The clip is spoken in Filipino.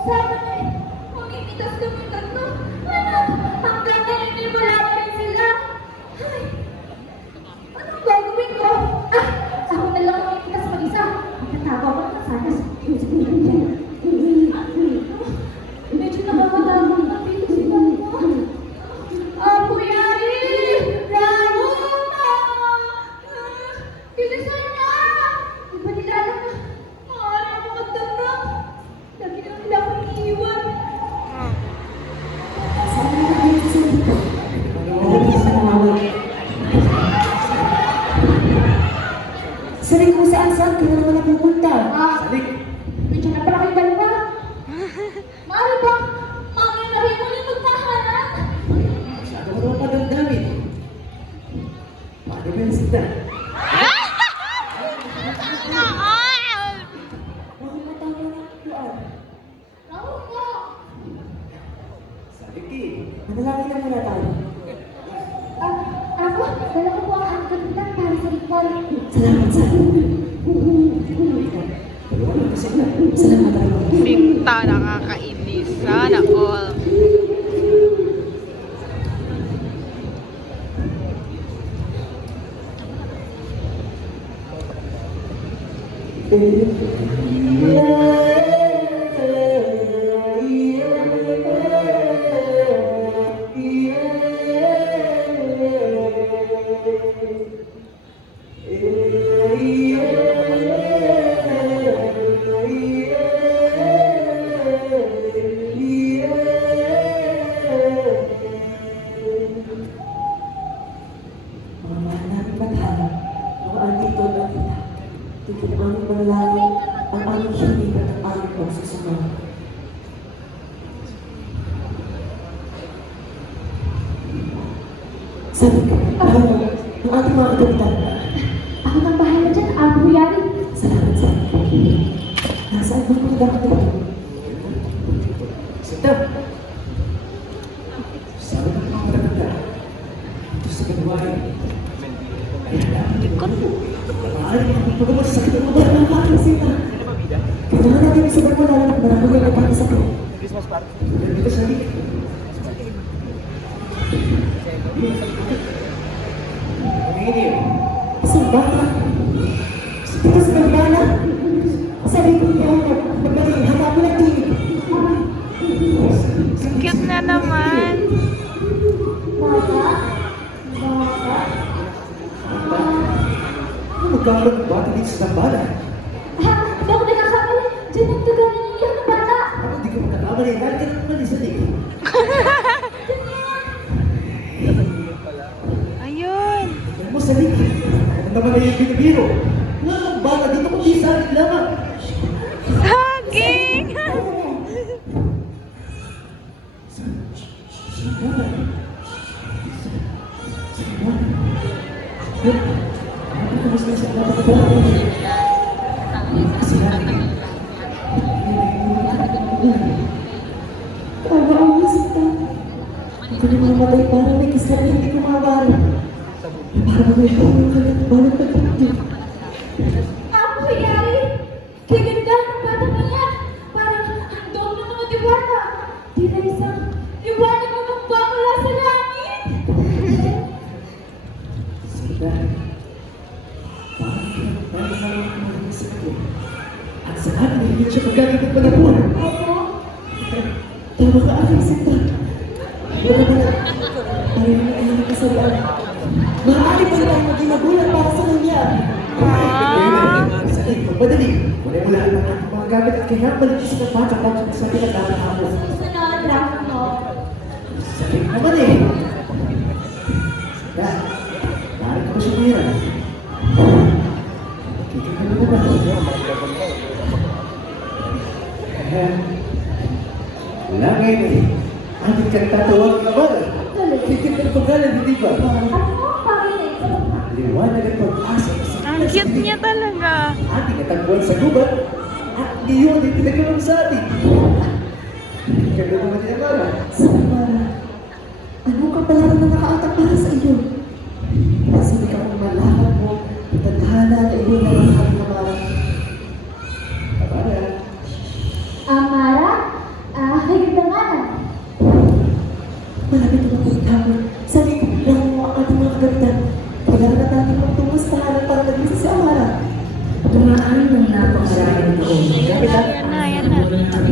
Sana eh, mamimitas kami tatlo. Ano? Hanggang ngayon eh, wala pa rin sila. Ay, anong gagawin ko? Ah, ako na lang mamimitas mag-isa. Matatawa ko na sana sa medyo nakakatakot na dito sila. Apo Yari! Bravo! Bilisan niya! Iba nila alam na maaari ako magdamra. Lagi na nila akong iniiwan. Saling kung saan-saan ka na naman napupunta. Salik! Medyo na pala kayo dalawa. Maaari ba? Mami na rin mo yung magtahanan. Masyado ko naman padamdamin. Paano ba yung sita? Bakit matama na tuan? Ako mo! Sabi ki. Manalangin na muna tayo. Ako, dala ko po ang angkatutan para sa likod. Salamat sa Dalawa lang kasi na. Salamat tayo. Pinta, nakakainis. Sana all. Mga mahal namin bathala, mga andito at kita. Tigil ang aming manalangin, ang aming hinig at ang aming pagsusunod. Sabi ko, ang ating mga kapitan. Ako nang bahala dyan, Apo Yari. Salamat sa akin. Nasaan ba mga dapat? Sita. Sabi ng mga matanda. Ito sa kanuwain. Ay halaman ko. Maaari ka kung pagkamas sa sakit ng mga Wala na aking sita. Kailangan natin isipin mo lalo na marami yung nagkakasakit. dito sa lik. Ang iniyo. Isang bata. Dito sa bambana. Sabi ko niya, magdating, hanapin ang tinig. Ang cute na naman. Bata? Bata? Ano magkakaroon ng bata dito sa tambalan? Ha? Hindi ako nagkakamali. Diyan ang tagal niyo ng bata. Ano di ko magkakamali? Dahil ka naman mali sa lik. Ayun. Ano mo sa lik? Ano naman na yung binibiro? Wala ng bata dito kundi sa akin lamang. Saging! Tawa-awa sita. Ako na mamatay para may kisar na hindi kumawari. Para may kawalan balang pagkakit. Apo Yari! Kaganda ng bata niya. Parang handog ng mga diwata. Tila isang liwanag na magpapala sa langit. Sita, parang naman sa akin. At sa akin, hindi siya pagkakit pa na po. Opo. Tawa ka aking sita. Wala ba na? Parang may alam ka sa loob. Maaari pa tayo maging magulang para sa kanya. Sa akin, magmadali. Wala mo lahat ng ating mga gamit at kaya balik siya sa bata para sa akin at dapat ako. Susunod lang mo. Sa akin naman eh. Sita, bakit ko siya mayroon? Kikita mo ba? Wala ngayon eh. Ating kang tatawag na ba? Kikita ng pagkalan, hindi ba? Ano mo ang bagay na ito? Liwanag at pag-asa. Ang cute niya talaga. Ating natagpuan sa gubat at iyon ay pinagkaroon sa atin. Kaya naman niya Mara. Samara, ano ka pala na nakaatak para sa iyo? Kasi di ka kung malakad mo, tadhana na iyo na lang ang mga Mara. Amara? kailangan na natin magtungo sa tahanan para nag-isa si Amara. Tumaan ng napakaraming taon. Ayan na, ayan na.